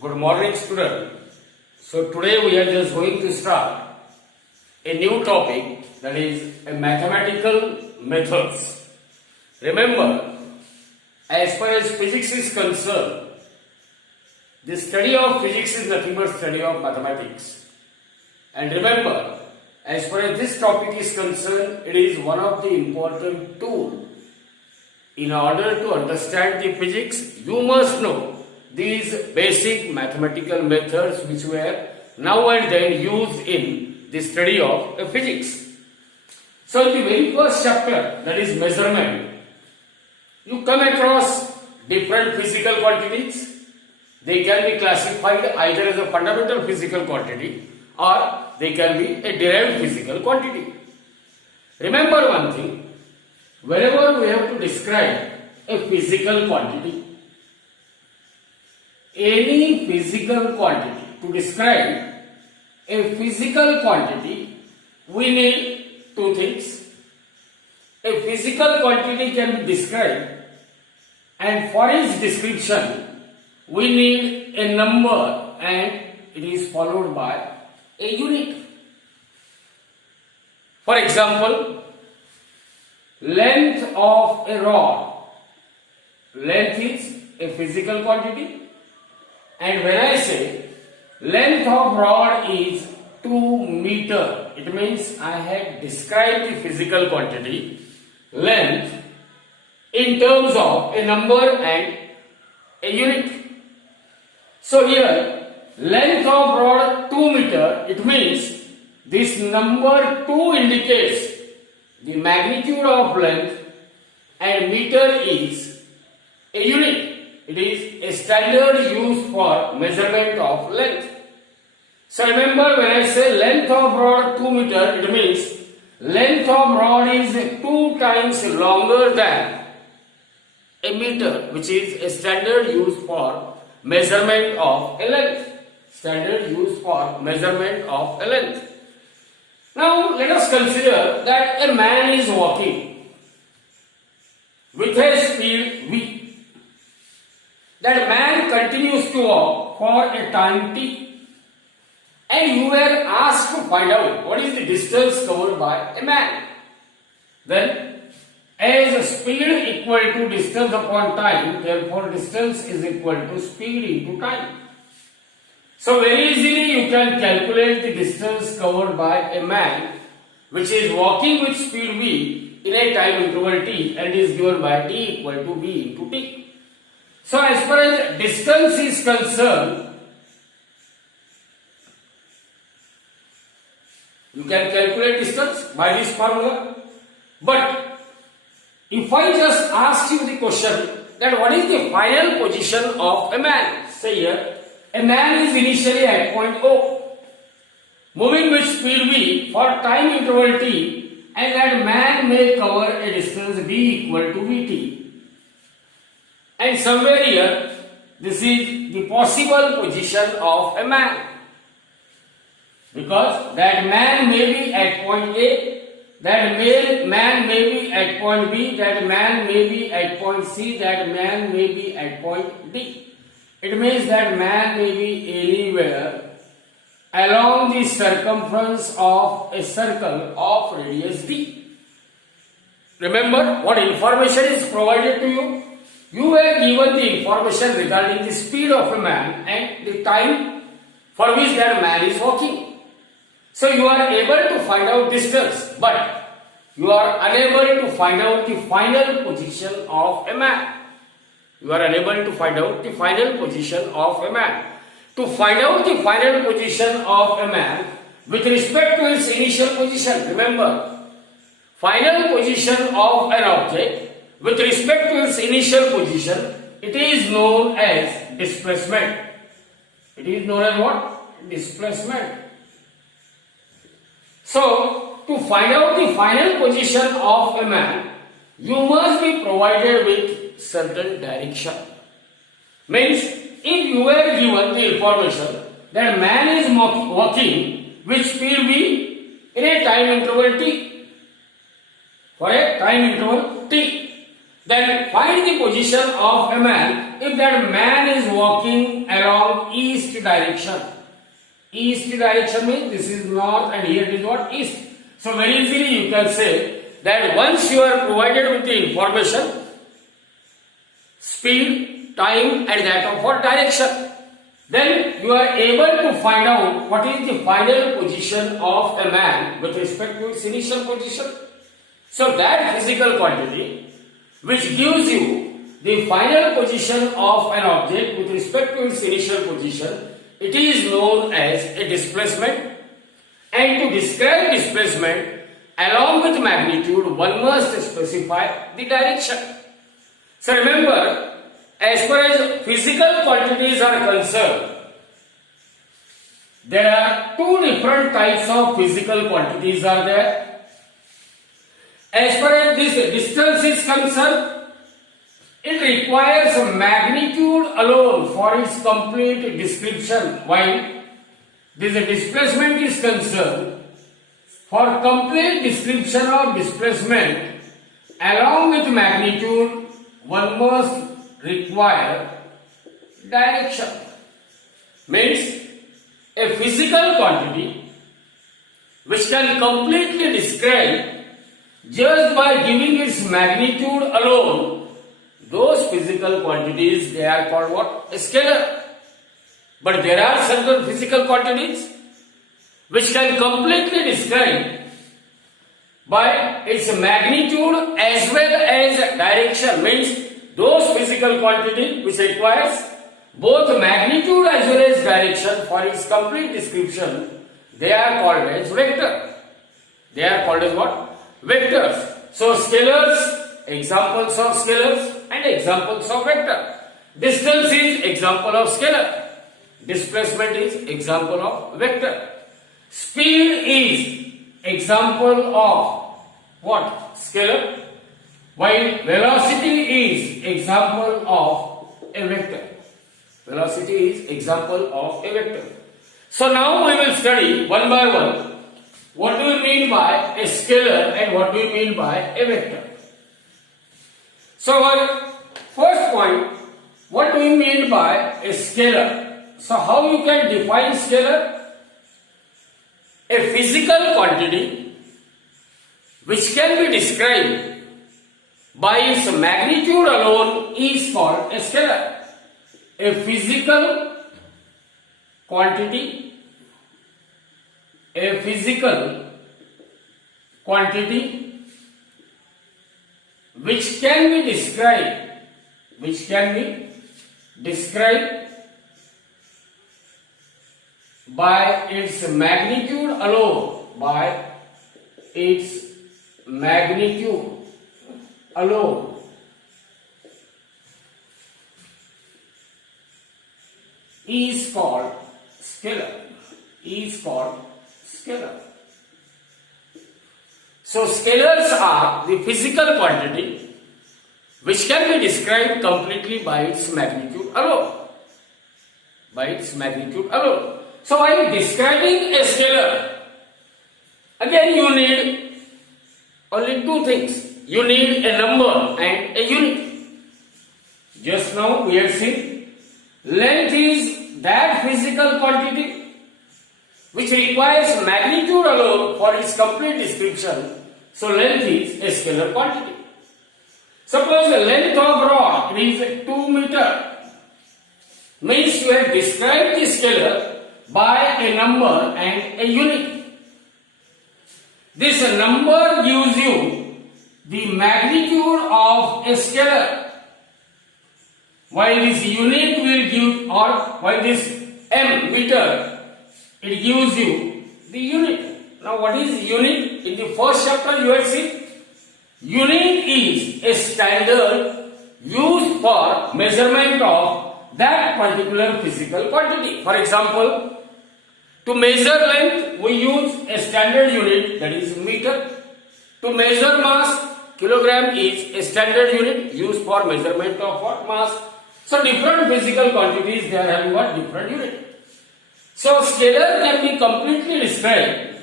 Good morning, student. So today we are just going to start a new topic, that is a mathematical methods. Remember, as far as physics is concerned, the study of physics is nothing but study of mathematics. And remember, as far as this topic is concerned, it is one of the important tools. In order to understand the physics, you must know these basic mathematical methods which were now and then used in the study of physics. So in the very first chapter, that is measurement, you come across different physical quantities. They can be classified either as a fundamental physical quantity or they can be a derived physical quantity. Remember one thing, whenever we have to describe a physical quantity, any physical quantity, to describe a physical quantity, we need two things. A physical quantity can be described, and for its description, we need a number, and it is followed by a unit. For example, length of a rod. Length is a physical quantity, and when I say length of rod is 2 meter, it means I have described the physical quantity length in terms of a number and a unit. So here length of rod 2 meter, it means this number 2 indicates the magnitude of length, and meter is a unit. It is a standard used for measurement of length. So remember, when I say length of rod 2 meter, it means length of rod is 2 times longer than a meter, which is a standard used for measurement of a length. Standard used for measurement of a length. Now let us consider that a man is walking with a speed v. That man continues to walk for a time t, and you were asked to find out what is the distance covered by a man. Then, as speed equal to distance upon time, therefore distance is equal to speed into time. So very easily you can calculate the distance covered by a man which is walking with speed v in a time interval t, and is given by t equal to v into t. So as far as distance is concerned, you can calculate distance by this formula. But if I just ask you the question that what is the final position of a man, say here a man is initially at point O, moving with speed v for time interval t, and that man may cover a distance v equal to vt. And somewhere here, this is the possible position of a man, because that man may be at point A, that man may be at point B, that man may be at point C, that man may be at point D. It means that man may be anywhere along the circumference of a circle of radius d. Remember what information is provided to you? You were given the information regarding the speed of a man and the time for which that man is walking. So you are able to find out distance, but you are unable to find out the final position of a man. You are unable to find out the final position of a man. To find out the final position of a man with respect to its initial position, remember, final position of an object with respect to its initial position, it is known as displacement. It is known as what? Displacement. So, to find out the final position of a man, you must be provided with certain direction. Means, if you were given the information that man is walking with speed v in a time interval t, for a time interval t, Then find the position of a man if that man is walking along east direction. East direction means this is north and here it is what? East. So very easily you can say that once you are provided with the information, speed, time and that of what direction, then you are able to find out what is the final position of a man with respect to its initial position. So that physical quantity which gives you the final position of an object with respect to its initial position, it is known as a displacement. And to describe displacement along with magnitude, one must specify the direction. So remember, as far as physical quantities are concerned, there are two different types of physical quantities are there. As far as this distance is concerned, it requires magnitude alone for its complete description, while this displacement is concerned, for complete description of displacement along with magnitude, one must require direction. Means a physical quantity which can completely describe just by giving its magnitude alone, those physical quantities, they are called what? A scalar. But there are certain physical quantities which can completely describe by its magnitude as well as direction. Means those physical quantity which requires both magnitude as well as direction for its complete description, they are called as vector. They are called as what? Vectors. So scalars, examples of scalars and examples of vector. Distance is example of scalar. Displacement is example of vector. Speed is example of what? Scalar. While velocity is example of a vector. Velocity is example of a vector. So now we will study one by one what do we mean by a scalar and what do we mean by a vector. So our first point, what do we mean by a scalar? So how you can define scalar? A physical quantity which can be described by its magnitude alone is called a scalar. A physical quantity which can be described by its magnitude alone, is called scalar. So scalars are the physical quantity which can be described completely by its magnitude alone. So while describing a scalar, again you need only two things. You need a number and a unit. Just now we have seen length is that physical quantity which requires magnitude alone for its complete description. So length is a scalar quantity. Suppose the length of rod is 2 meters. Means you have described the scalar by a number and a unit. This number gives you the magnitude of a scalar, while this unit will give, or while this m meter, it gives you the unit. Now what is unit? In the first chapter you have seen unit is a standard used for measurement of that particular physical quantity. For example, to measure length we use a standard unit, that is meter. To measure mass, kilogram is a standard unit used for measurement of what? Mass. So different physical quantities, they are having what? Different unit. So scalar can be completely described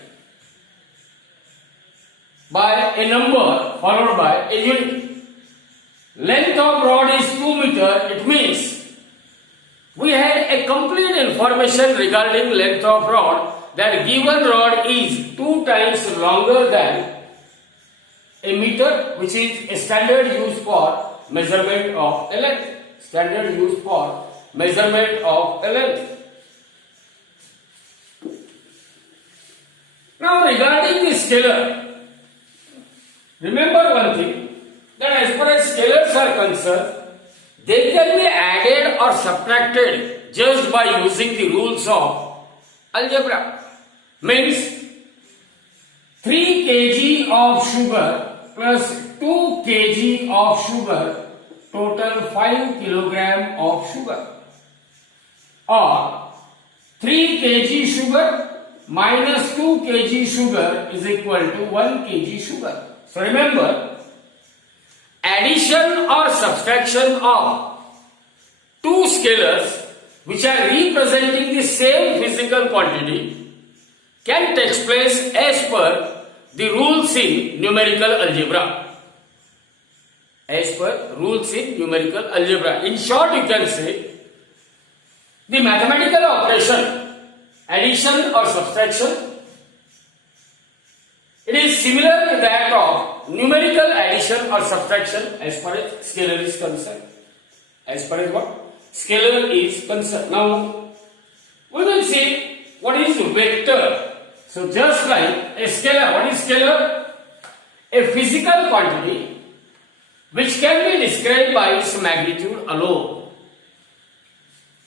by a number followed by a unit. length of rod is 2 meter, it means we had a complete information regarding length of rod, that given rod is 2 times longer than a meter, which is a standard used for measurement of a length. Standard used for measurement of a length. Now regarding the scalar, remember one thing, that as far as scalars are concerned, they can be added or subtracted just by using the rules of algebra. Means 3 kg of sugar plus 2 kg of sugar, total 5 kilogram of sugar. Or 3 kg sugar minus 2 kg sugar is equal to 1 kg sugar. So remember, addition or subtraction of two scalars which are representing the same physical quantity can take place as per the rules in numerical algebra. As per rules in numerical algebra. In short, you can say the mathematical operation, addition or subtraction, it is similar to that of numerical addition or subtraction as far as scalar is concerned. As far as what? Scalar is concerned. Now, we will see what is vector. So, just like a scalar, what is scalar? A physical quantity which can be described by its magnitude alone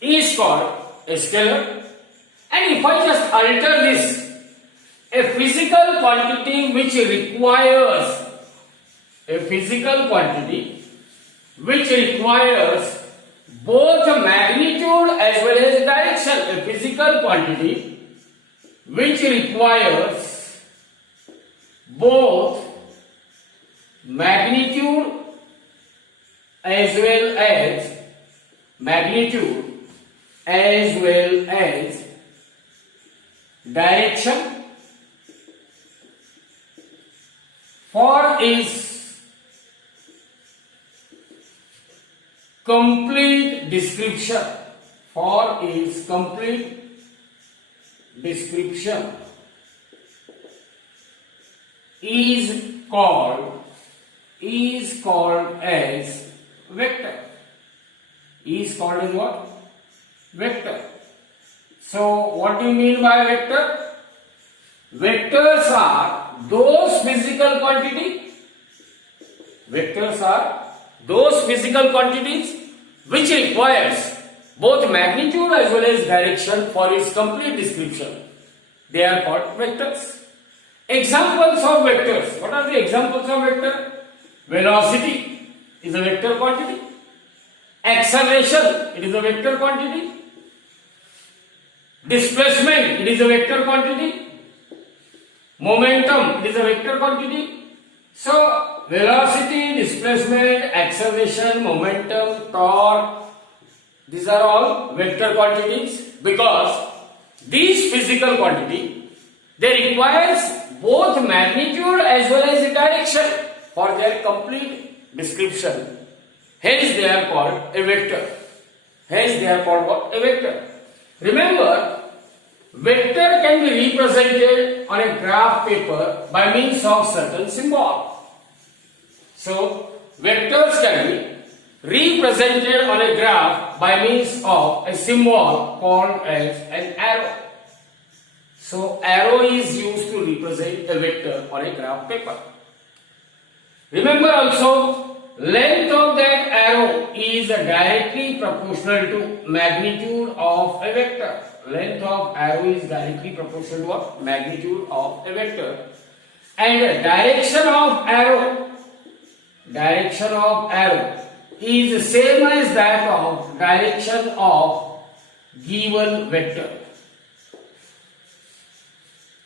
is called a scalar. And if I just alter this, a physical quantity which requires both magnitude as well as direction. A physical quantity which requires both magnitude as well as direction for its complete description, is called as vector. Is called as what? Vector. So what do you mean by vector? Vectors are those physical quantities which requires both magnitude as well as direction for its complete description. They are called vectors. Examples of vectors. What are the examples of vector? Velocity is a vector quantity. Acceleration, it is a vector quantity. Displacement, it is a vector quantity. Momentum, it is a vector quantity. So, velocity, displacement, acceleration, momentum, torque, these are all vector quantities because these physical quantity, they requires both magnitude as well as direction for their complete description. Hence they are called a vector. A vector. Remember, vector can be represented on a graph paper by means of certain symbol. So, vectors can be represented on a graph by means of a symbol called as an arrow. So, arrow is used to represent a vector on a graph paper. Remember also, length of that arrow is directly proportional to magnitude of a vector. Length of arrow is directly proportional to what? Magnitude of a vector. And direction of arrow is the same as that of direction of given vector.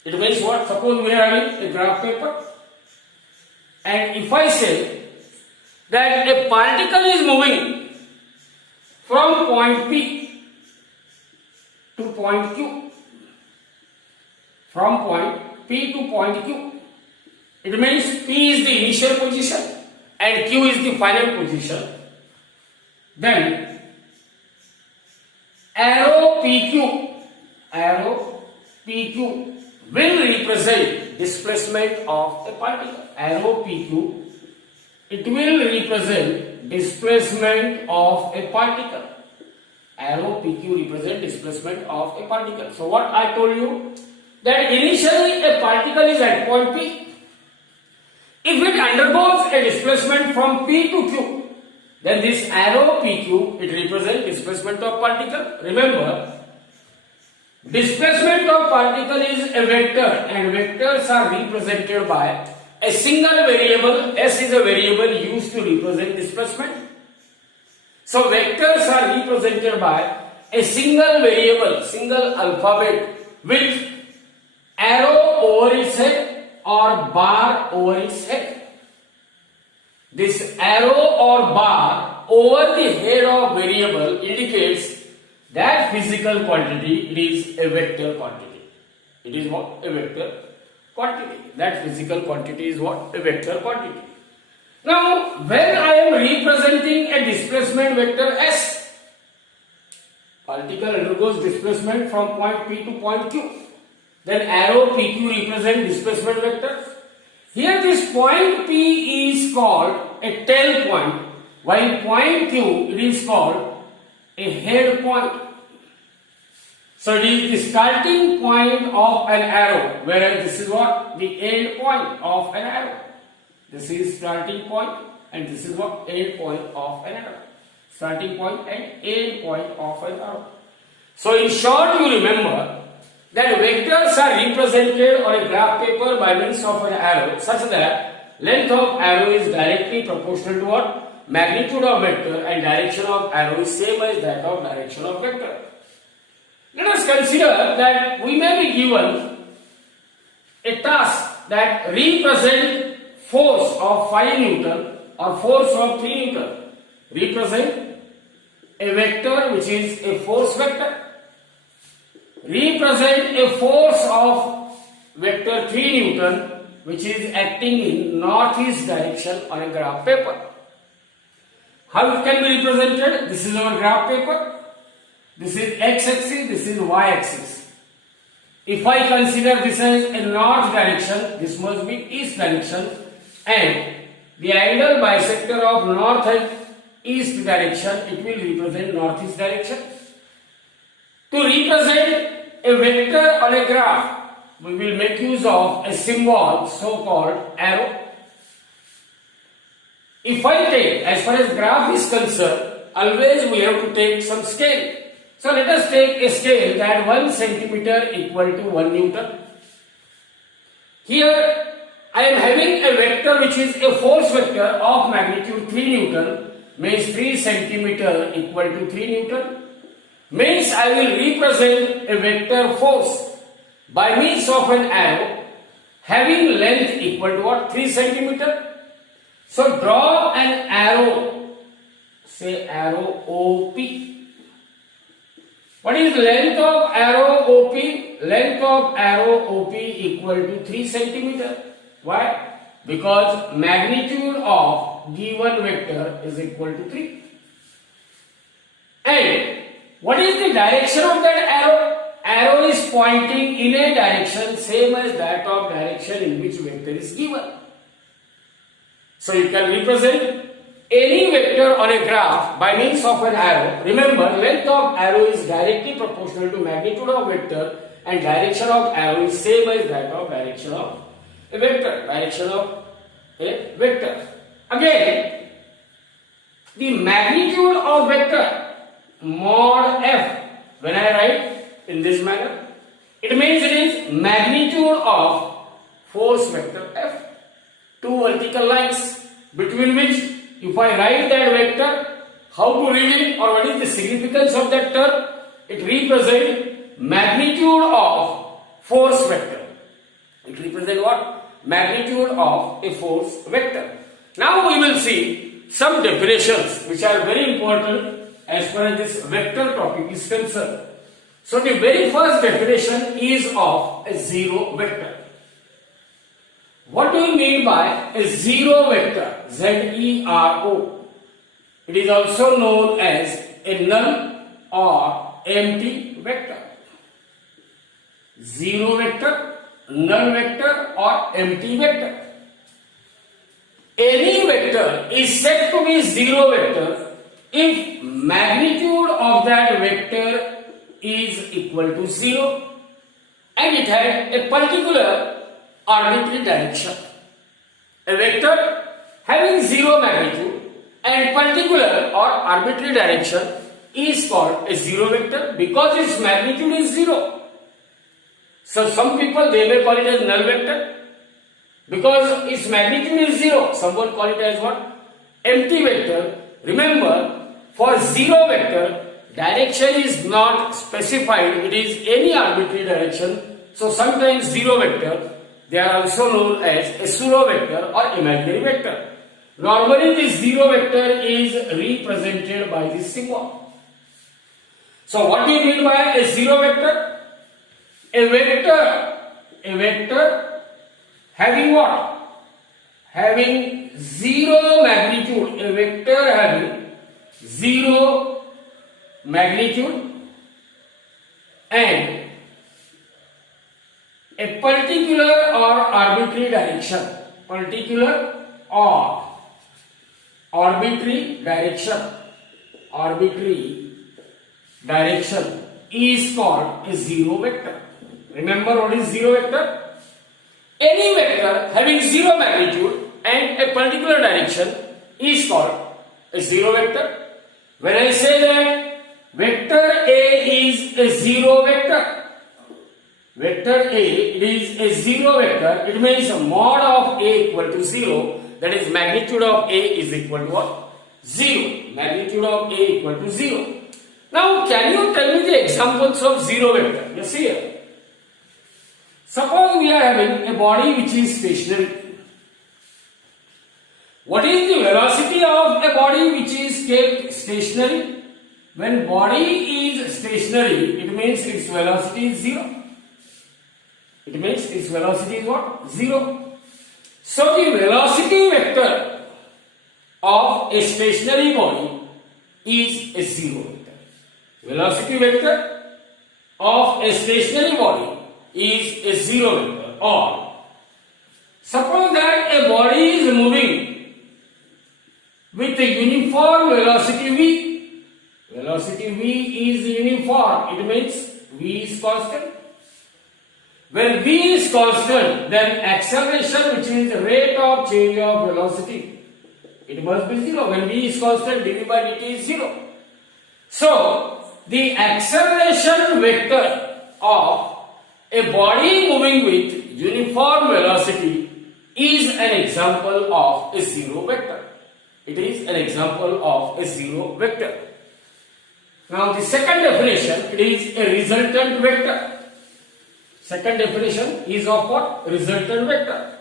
It means what? Suppose we are having a graph paper, and if I say that a particle is moving from point P to point Q, it means P is the initial position and Q is the final position, then arrow PQ will represent displacement of a particle. Arrow PQ, it will represent displacement of a particle. Arrow PQ represent displacement of a particle. So what I told you, that initially a particle is at point P. If it undergoes a displacement from P to Q, then this arrow PQ, it represents displacement of particle. Remember, displacement of particle is a vector, and vectors are represented by a single variable. S is a variable used to represent displacement. So vectors are represented by a single variable, single alphabet with arrow over its head or bar over its head. This arrow or bar over the head of variable indicates that physical quantity, it is a vector quantity. It is what? A vector quantity. That physical quantity is what? A vector quantity. Now, when I am representing a displacement vector S, particle undergoes displacement from point P to point Q. Then arrow PQ represent displacement vectors. Here this point P is called a tail point, while point Q, it is called a head point. So it is the starting point of an arrow, whereas this is what? The end point of an arrow. This is starting point and this is what? End point of an arrow. Starting point and end point of an arrow. So in short, you remember that vectors are represented on a graph paper by means of an arrow, such that length of arrow is directly proportional to what? Magnitude of vector, and direction of arrow is same as that of direction of vector. Let us consider that we may be given a task that represent force of 5 Newton or force of 3 Newton. Represent a vector which is a force vector. Represent a force of vector 3 Newton which is acting in northeast direction on a graph paper. How it can be represented? This is our graph paper. This is x-axis, this is y-axis. If I consider this as a north direction, this must be east direction, and the angle bisector of north and east direction, it will represent northeast direction. To represent a vector on a graph, we will make use of a symbol so called arrow. If I take, as far as graph is concerned, always we have to take some scale. So let us take a scale that 1 centimeter equal to 1 Newton. Here I am having a vector which is a force vector of magnitude 3 Newton, means 3 centimeter equal to 3 Newton. Means I will represent a vector force by means of an arrow having length equal to what? 3 centimeter. So draw an arrow, say arrow OP. What is length of arrow OP? Length of arrow OP equal to 3 centimeter. Why? Because magnitude of given vector is equal to 3. And what is the direction of that arrow? Arrow is pointing in a direction same as that of direction in which vector is given. So you can represent any vector on a graph by means of an arrow. Remember, length of arrow is directly proportional to magnitude of vector, and direction of arrow is same as that of direction of a vector. Direction of a vector. Again, the magnitude of vector mod f, when I write in this manner, it means it is magnitude of force vector f. Two vertical lines between which, if I write that vector, how to read it or what is the significance of that term? It represents magnitude of force vector. It represents what? Magnitude of a force vector. Now we will see some definitions which are very important as far as this vector topic is concerned. So the very first definition is of a zero vector. What do you mean by a zero vector? Z-E-R-O. It is also known as a null or empty vector. Zero vector, null vector or empty vector. Any vector is said to be zero vector if magnitude of that vector is equal to 0 and it had a particular arbitrary direction. A vector having zero magnitude and particular or arbitrary direction is called a zero vector because its magnitude is 0. So some people, they may call it as null vector because its magnitude is 0. Someone call it as what? Empty vector. Remember, for zero vector, direction is not specified. It is any arbitrary direction. So sometimes zero vector, they are also known as a pseudo vector or imaginary vector. Normally this zero vector is represented by this symbol. So what do you mean by a zero vector? A vector having what? Having zero magnitude. A vector having zero magnitude and a particular or arbitrary direction. Particular or arbitrary direction is called a zero vector. Remember what is zero vector? Any vector having zero magnitude and a particular direction is called a zero vector. When I say that vector A is a zero vector, vector A, it is a zero vector, it means mod of A equal to 0, that is magnitude of A is equal to what? 0. Magnitude of A equal to 0. Now can you tell me the examples of zero vector? Yes, here. Suppose we are having a body which is stationary. What is the velocity of a body which is kept stationary? When body is stationary, it means its velocity is 0. It means its velocity is what? 0. So the velocity vector of a stationary body is a zero vector. Velocity vector of a stationary body is a zero vector. Or suppose that a body is moving with a uniform velocity v. Velocity v is uniform. It means v is constant. When v is constant, then acceleration, which is the rate of change of velocity, it must be 0. When v is constant, dv by dt is 0. So the acceleration vector of a body moving with uniform velocity is an example of a zero vector. It is an example of a zero vector. Now the second definition, it is a resultant vector. Second definition is of what? Resultant vector.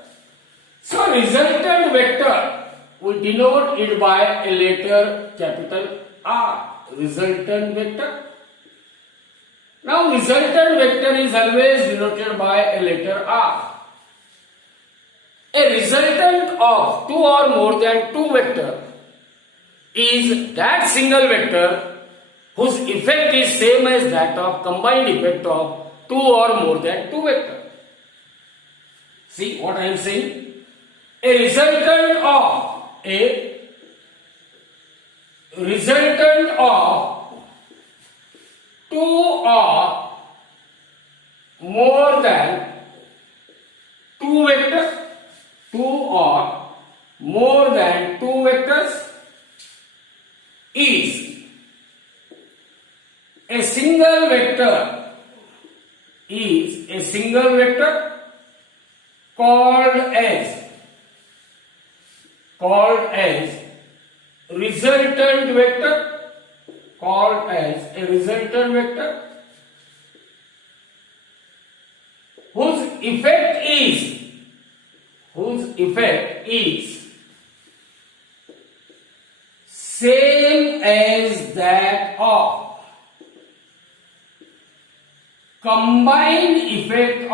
So resultant vector, we denote it by a letter capital R. Resultant vector. Now resultant vector is always denoted by a letter R. A resultant of two or more than two vector is that single vector whose effect is same as that of combined effect of two or more than two vector. See what I am saying? A resultant of two or more than two vectors, two or more than two vectors is a single vector, called as resultant vector, whose effect is same as that of combined effect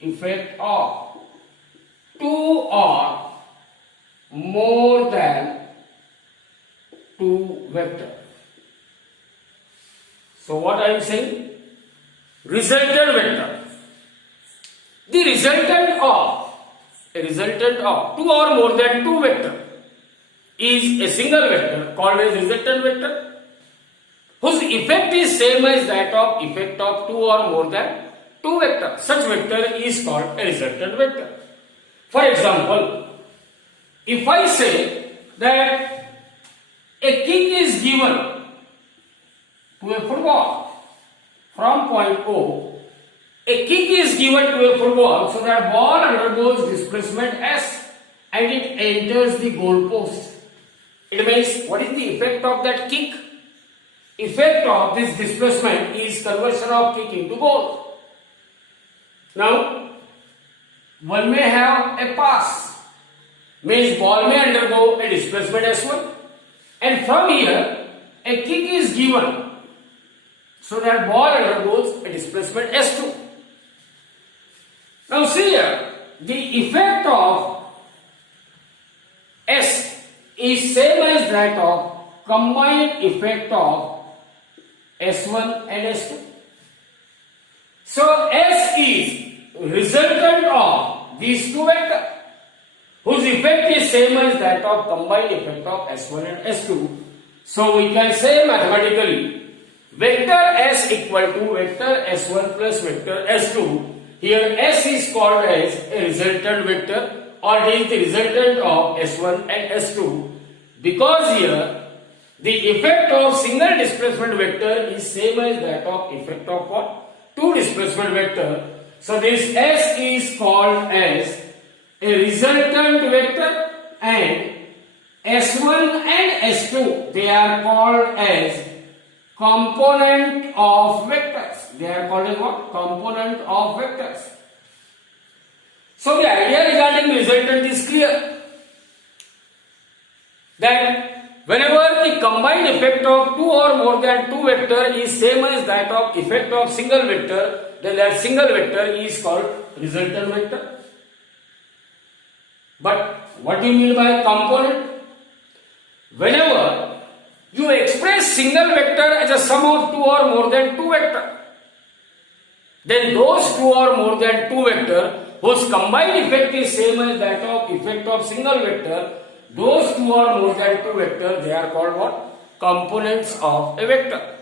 effect of two or more than two vector. So what I am saying? Resultant vector. The resultant of two or more than two vector is a single vector called as resultant vector, whose effect is same as that of effect of two or more than two vector. Such vector is called a resultant vector. For example, if I say that a kick is given to a football from point O, a kick is given to a football so that ball undergoes displacement S and it enters the goal post. It means, what is the effect of that kick? Effect of this displacement is conversion of kick into goal. Now, one may have a pass, means ball may undergo a displacement S1, and from here a kick is given so that ball undergoes a displacement S2. Now see here, the effect of S is same as that of combined effect of S1 and S2. So S is resultant of these two vectors, whose effect is same as that of combined effect of S1 and S2. So we can say mathematically, vector S equal to vector S1 plus vector S2. Here S is called as a resultant vector, or it is the resultant of S1 and S2, because here the effect of single displacement vector is same as that of effect of what? Two displacement vector. So this S is called as a resultant vector, and S1 and S2, they are called as component of vectors. They are called as what? Component of vectors. So the idea regarding resultant is clear, that whenever the combined effect of two or more than two vector is same as that of effect of single vector, then that single vector is called resultant vector. But what do you mean by component? Whenever you express single vector as a sum of two or more than two vector, then those two or more than two vector whose combined effect is same as that of effect of single vector, those two or more than two vector, they are called what? Components of a vector.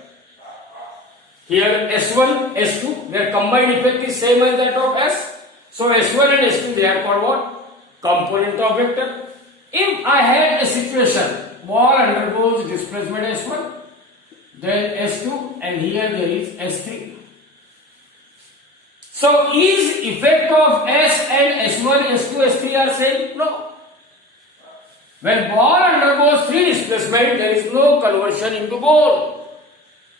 Here S1, S2, their combined effect is same as that of S. So S1 and S2, they are called what? Component of vector. If I had a situation, ball undergoes displacement S1, then S2, and here there is S3. So is effect of S and S1, S2, S3 are same? No. When ball undergoes free displacement, there is no conversion into goal.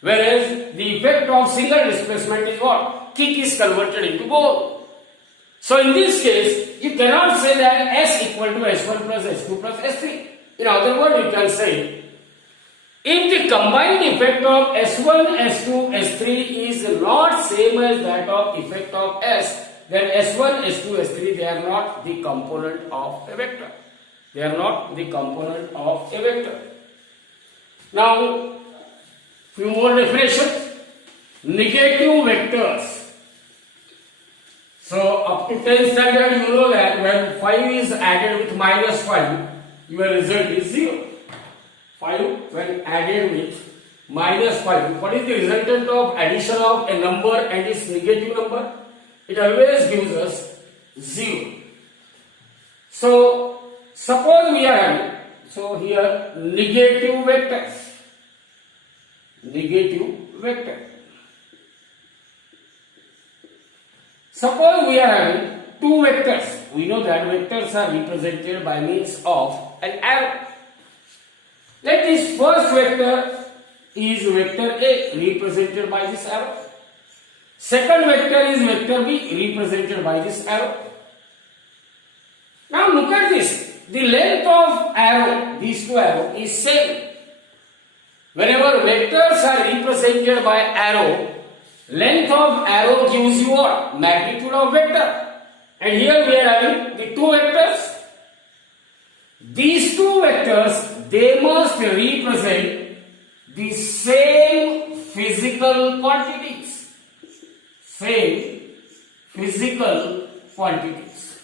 Whereas the effect of single displacement is what? Kick is converted into goal. So in this case, you cannot say that S equal to S1 plus S2 plus S3. In other words, you can say, if the combined effect of S1, S2, S3 is not same as that of effect of S, then S1, S2, S3, they are not the component of a vector. They are not the component of a vector. Now, few more definitions. Negative vectors. So, up to 10th standard, you know that when 5 is added with minus 5, your result is 0. 5 when added with minus 5. What is the resultant of addition of a number and its negative number? It always gives us 0. So, suppose we are having, so here negative vectors. Negative vector. Suppose we are having two vectors. We know that vectors are represented by means of an arrow. Let this first vector is vector A, represented by this arrow. Second vector is vector B, represented by this arrow. Now look at this. The length of arrow, these two arrows, is same. Whenever vectors are represented by arrow, length of arrow gives you what? Magnitude of vector. and here we are having the two vectors. These two vectors, they must represent the same physical quantities. Same physical quantities.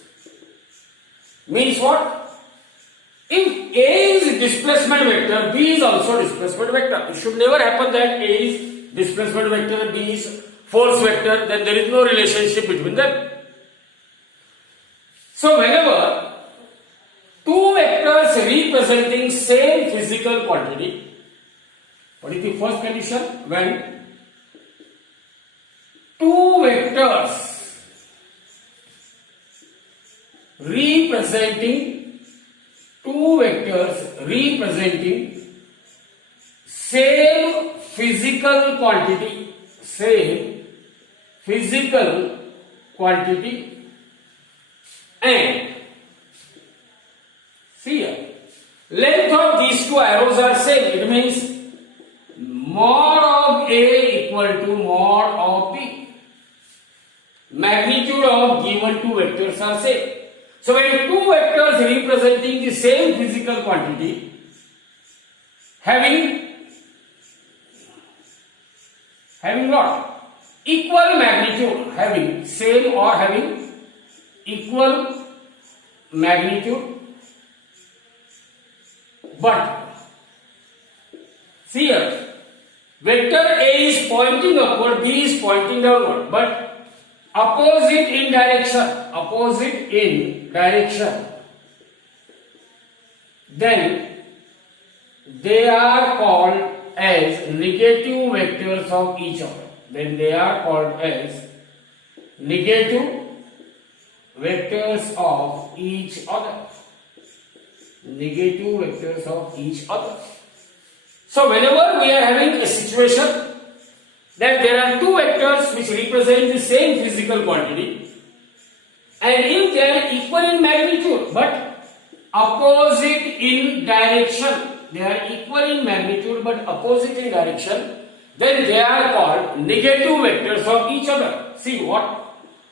Means what? If A is displacement vector, B is also displacement vector. It should never happen that A is displacement vector, B is force vector, then there is no relationship between them. So whenever two vectors representing same physical quantity, what is the first condition? When two vectors representing same physical quantity, and see here, length of these two arrows are same. It means mod of A equal to mod of B. Magnitude of given two vectors are same. So when two vectors representing the same physical quantity having what? Equal magnitude, having same or having equal magnitude, but see here, vector A is pointing upward, B is pointing downward, but opposite in direction, then they are called as negative vectors of each other. So whenever we are having a situation that there are two vectors which represent the same physical quantity, and if they are equal in magnitude but opposite in direction, then they are called negative vectors of each other. See what?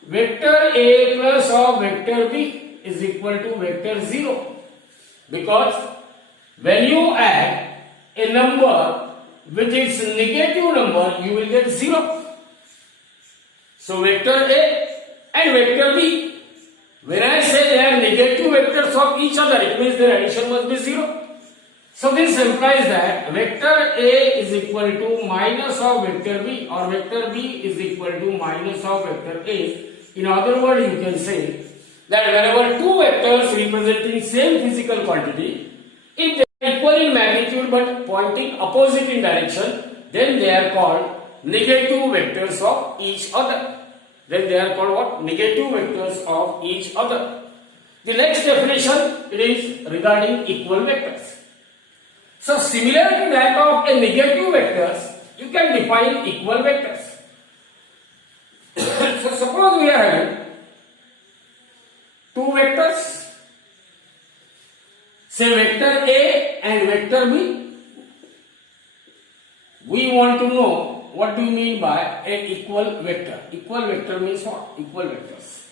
Vector A plus of vector B is equal to vector 0, because when you add a number with its negative number, you will get 0. So vector A and vector B, when I say they are negative vectors of each other, it means their addition must be 0. So this implies that vector A is equal to minus of vector B, or vector B is equal to minus of vector A. In other words, you can say that whenever two vectors representing same physical quantity, if they are equal in magnitude but pointing opposite in direction, then they are called negative vectors of each other. The next definition, it is regarding equal vectors. So similar to that of a negative vectors, you can define equal vectors. So suppose we are having two vectors, say vector A and vector B. We want to know what do you mean by an equal vector. Equal vector means what? Equal vectors.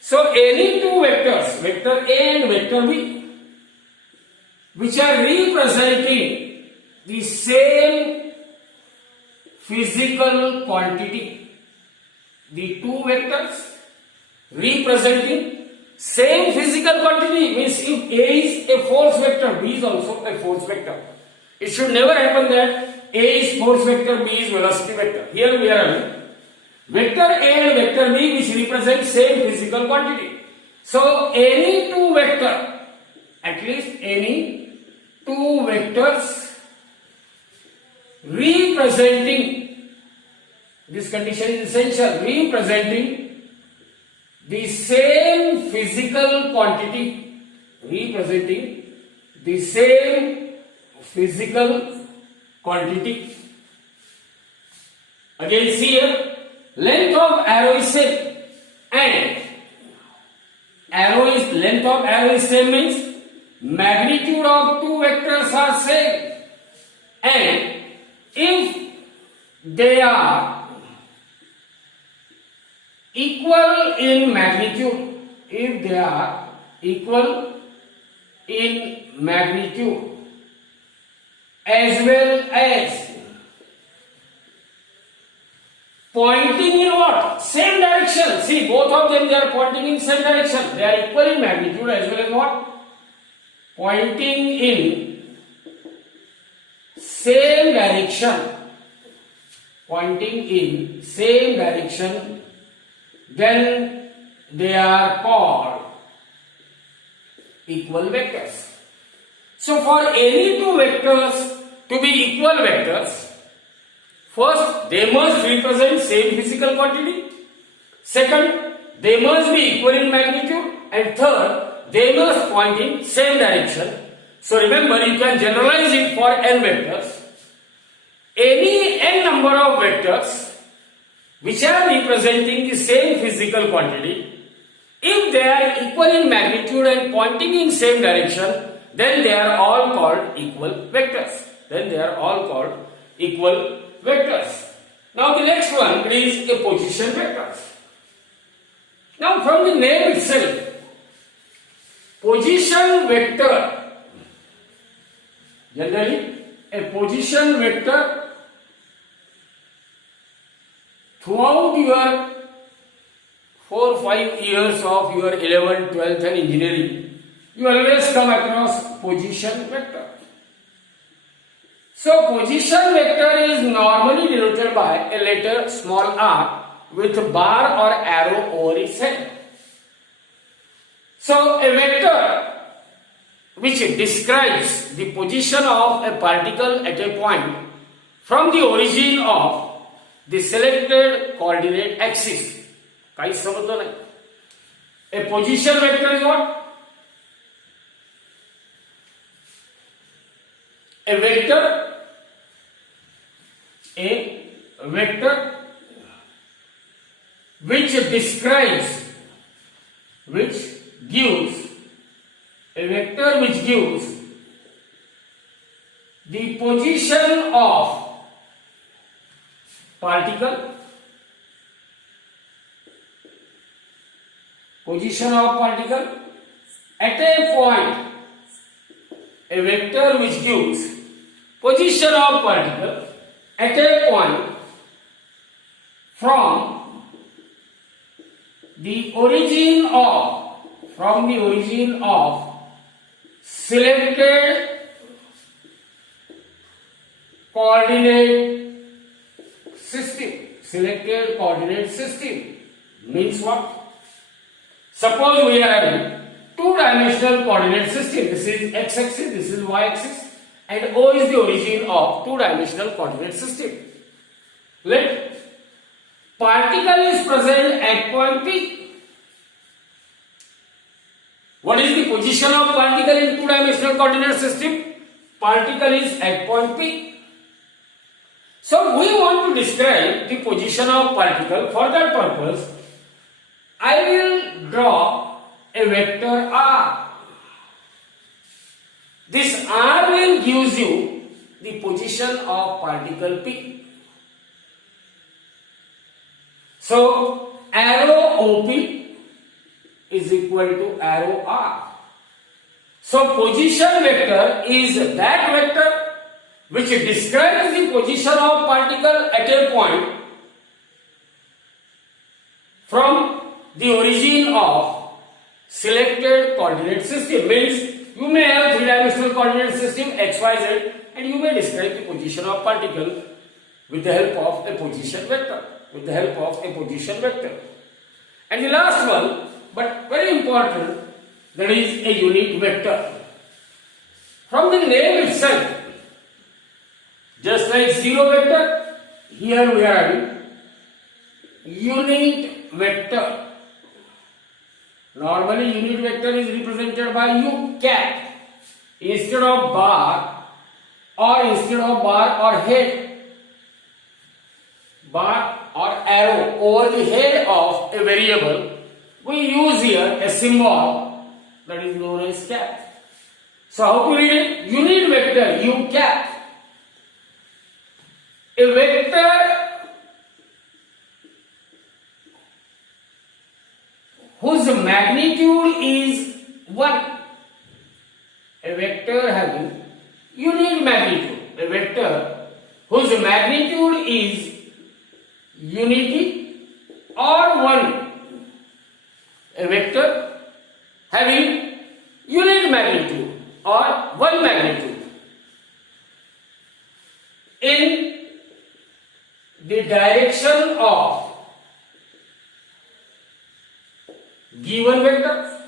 So any two vectors, vector A and vector B, which are representing the same physical quantity. The two vectors representing same physical quantity means if A is a force vector, B is also a force vector. It should never happen that A is force vector, B is velocity vector. Here we are having vector A and vector B which represent same physical quantity. So any two vector, at least any two vectors representing, this condition is essential, representing the same physical quantity, Again see here, length of arrow is same, and length of arrow is same means magnitude of two vectors are same, and if they are equal in magnitude, if they are equal in magnitude as well as pointing in what? Same direction. See, both of them, they are pointing in same direction. They are equal in magnitude as well as what? Pointing in same direction. Pointing in same direction, then they are called equal vectors. So for any two vectors to be equal vectors, first, they must represent same physical quantity. Second, they must be equal in magnitude. And third, they must point in same direction. So remember, you can generalize it for n vectors. Any n number of vectors which are representing the same physical quantity, if they are equal in magnitude and pointing in same direction, then they are all called equal vectors. Then they are all called equal vectors. Now the next one is a position vector. Now from the name itself, position vector, generally a position vector throughout your 4 or 5 years of your 11th, 12th and engineering, you always come across position vector. So position vector is normally denoted by a letter small r with a bar or arrow over its head. So a vector which describes the position of a particle at a point from the origin of the selected coordinate axis. काहीच समजलं नाही. A position vector is what? A vector which describes, which gives the position of particle at a point. A vector which gives position of particle at a point from the origin of selected coordinate system means what? Suppose we are having two-dimensional coordinate system. This is x-axis, this is y-axis, and O is the origin of two-dimensional coordinate system. Let particle is present at point P. What is the position of particle in two-dimensional coordinate system? Particle is at point P. So we want to describe the position of particle. For that purpose, I will draw a vector r. This r will gives you the position of particle P. So arrow OP is equal to arrow r. So position vector is that vector which describes the position of particle at a point from the origin of selected coordinate system. Means you may have three-dimensional coordinate system x, y, z, and you may describe the position of particle with the help of a position vector. And the last one, but very important, that is a unit vector. From the name itself, just like zero vector, here we are having unit vector. Normally unit vector is represented by u cap instead of bar or head, bar or arrow over the head of a variable. We use here a symbol that is known as cap. So how to read it? Unit vector u cap. A vector magnitude is 1. A vector having unit magnitude. A vector whose magnitude is unity or 1. A vector having unit magnitude or 1 magnitude. In the direction of given vector,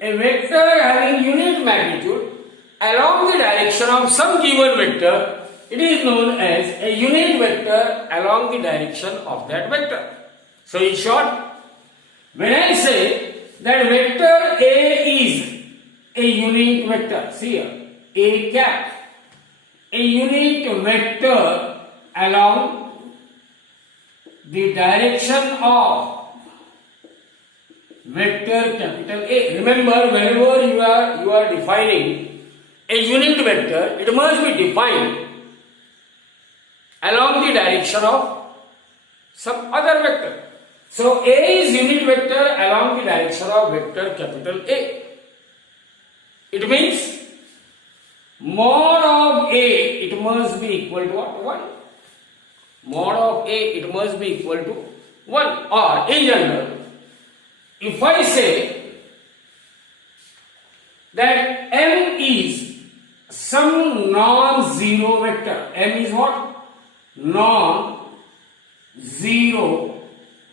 a vector having unit magnitude along the direction of some given vector, it is known as a unit vector along the direction of that vector. So in short, when I say that vector A is a unit vector, see here, A cap, a unit vector along the direction of vector capital A. Remember, whenever you are defining a unit vector, it must be defined along the direction of some other vector. So A is unit vector along the direction of vector capital A. It means mod of A, it must be equal to what? 1. Mod of A, it must be equal to 1. Or in general, if I say that M is some non-zero vector, M is what? Non-zero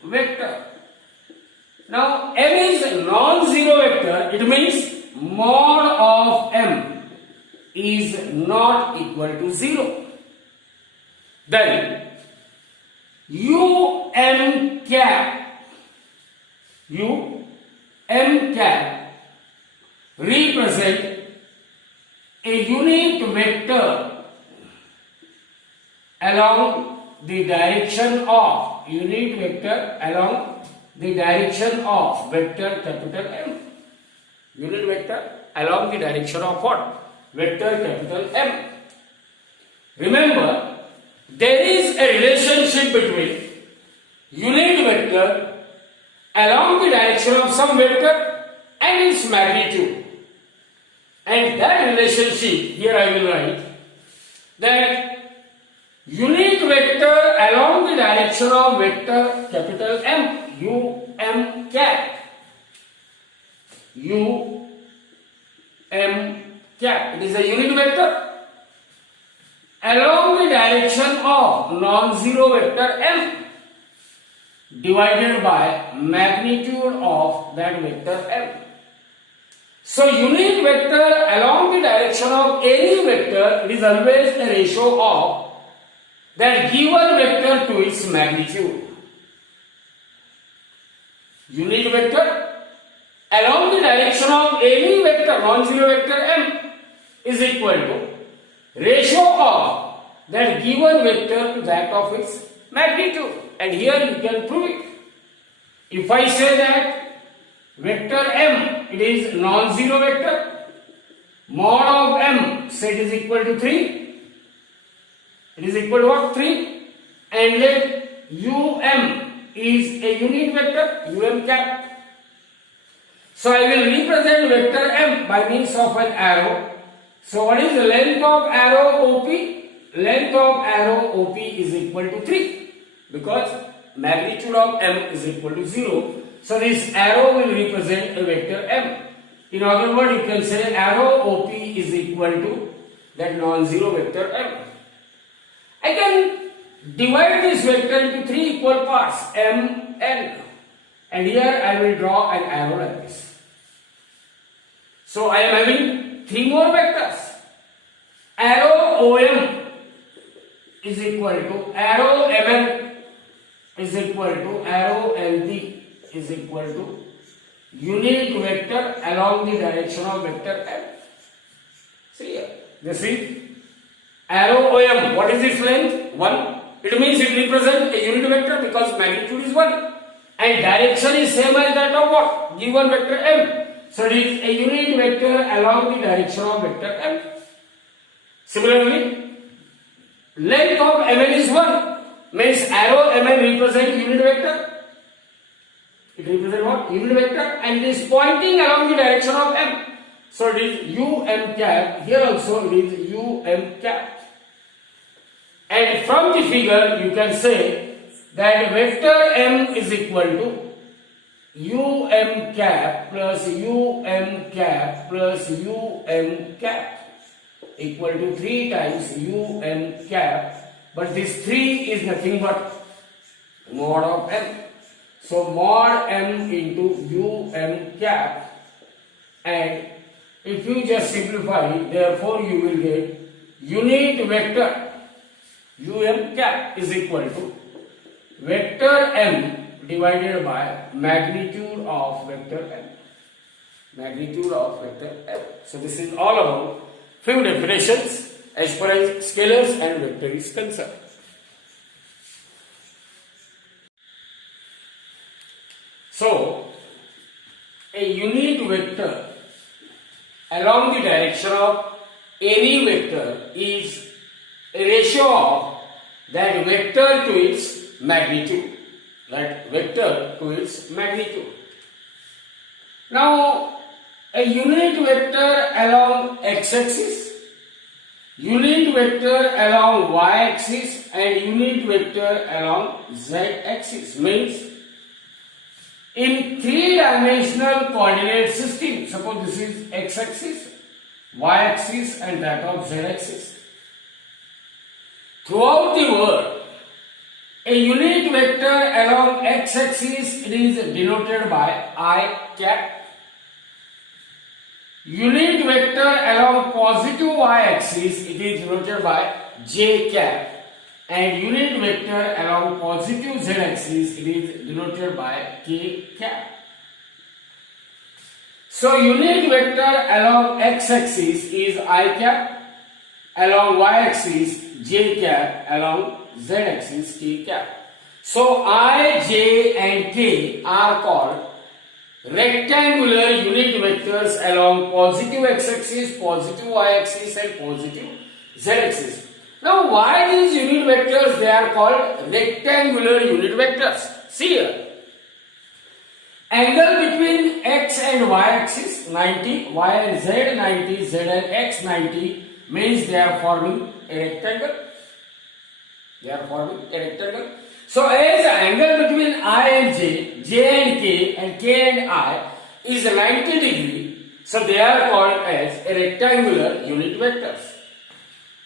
vector. Now M is a non-zero vector, it means mod of M is not equal to 0. Then UM cap represent a unit vector along the direction of vector capital M. Unit vector along the direction of what? Vector capital M. Remember, there is a relationship between unit vector along the direction of some vector and its magnitude. And that relationship, here I will write that unit vector along the direction of vector capital M, UM cap. It is a unit vector along the direction of non-zero vector M divided by magnitude of that vector M. So unit vector along the direction of any vector, it is always a ratio of that given vector to its magnitude. Unit vector along the direction of any vector, non-zero vector M, is equal to ratio of that given vector to that of its magnitude. And here you can prove it. If I say that vector M, it is non-zero vector, mod of M, say it is equal to 3. It is equal to what? 3. And let UM is a unit vector, UM cap. So I will represent vector M by means of an arrow. So what is the length of arrow OP? Length of arrow OP is equal to 3 because magnitude of M is equal to 0. So this arrow will represent a vector M. In other words, you can say arrow OP is equal to that non-zero vector M. I can divide this vector into 3 equal parts, M, N. And here I will draw an arrow like this. So I am having 3 more vectors. Arrow OM is equal to arrow MN is equal to arrow LD is equal to unit vector along the direction of vector M. See here, this is arrow OM. What is its length? 1. It means it represents a unit vector because magnitude is 1. And direction is same as that of what? Given vector M. So it is a unit vector along the direction of vector M. Similarly, length of Mn is 1. Means arrow Mn represents unit vector It represents what? Unit vector, and it is pointing along the direction of m. So it is um cap. Here also it is um cap. And from the figure you can say that vector m is equal to um cap plus cap plus cap equal to 3 times cap, but this 3 is nothing but mod of m. So mod m into cap, and if you just simplify, therefore you will get unit vector cap is equal to vector m divided by magnitude of vector m. Magnitude of vector m. So this is all about few definitions as far as scalars and vector is concerned. So a unit vector along the direction of any vector is a ratio of that vector to its magnitude. That vector to its magnitude. Now, a unit vector along x-axis, unit vector along y-axis, and unit vector along z-axis means in three-dimensional coordinate system. Suppose this is x-axis, y-axis, and that of z-axis. Throughout the world, a unit vector along x-axis is denoted by I cap. Unit vector along positive y-axis it is denoted by j cap, and unit vector along positive z-axis it is denoted by k cap. So unit vector along x-axis is I cap, along y-axis j cap, along z-axis k cap. So I, j and k are called rectangular unit vectors along positive x-axis, positive y-axis and positive z-axis. Now why these unit vectors they are called rectangular unit vectors? See here. Angle between x and y-axis 90, y and z 90, z and x 90 means they are forming a rectangle. They are forming a rectangle. So as the angle between I and j and k and I is 90 degree, so they are called as a rectangular unit vectors.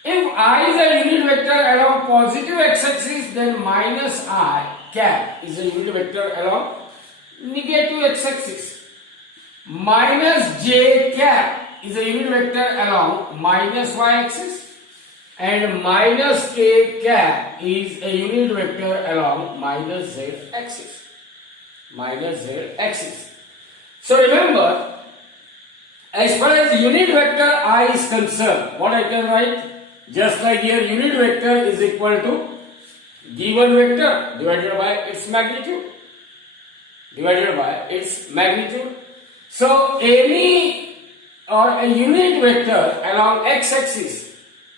If I is a unit vector along positive x-axis, then minus I cap is a unit vector along negative x-axis. Minus j cap is a unit vector along minus y-axis. And minus k cap is a unit vector along minus z axis. Minus z axis. So remember, as far as unit vector I is concerned, what I can write? Just like here, unit vector is equal to given vector divided by its magnitude. Divided by its magnitude. So any or a unit vector along x-axis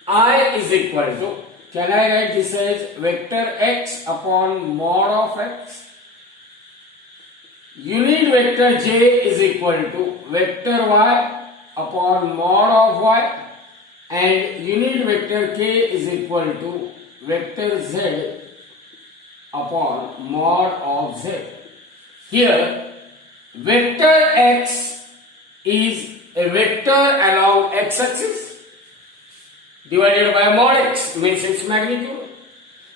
I is equal to, can I write this as vector x upon mod of x? Unit vector j is equal to vector y upon mod of y, and unit vector k is equal to vector z upon mod of z. Here vector x is a vector along x-axis divided by mod x means its magnitude.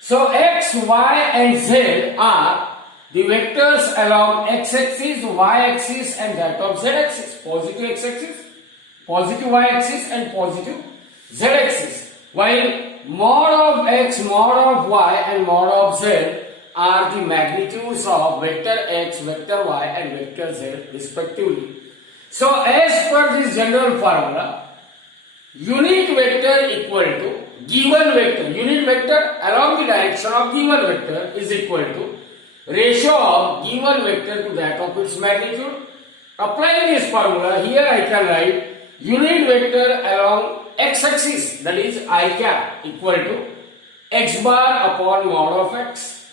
So x, y and z are the vectors along x-axis, y-axis and that of z-axis. Positive x-axis, positive y-axis and positive z-axis. While mod of x, mod of y and mod of z are the magnitudes of vector x, vector y and vector z respectively. So as per this general formula, unit vector equal to given vector, unit vector along the direction of given vector is equal to ratio of given vector to that of its magnitude. Applying this formula, here I can write unit vector along x-axis, that is I cap, equal to x bar upon mod of x,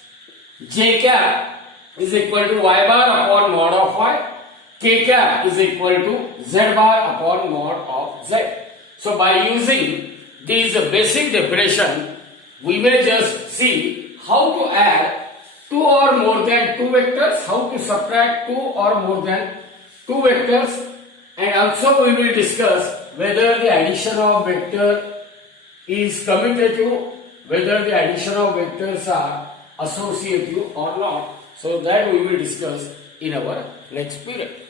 j cap is equal to y bar upon mod of y. K cap is equal to z bar upon mod of z. So by using these basic definition, we may just see how to add two or more than two vectors, how to subtract two or more than two vectors, and also we will discuss whether the addition of vector is commutative, whether the addition of vectors are associative or not. So that we will discuss in our next period.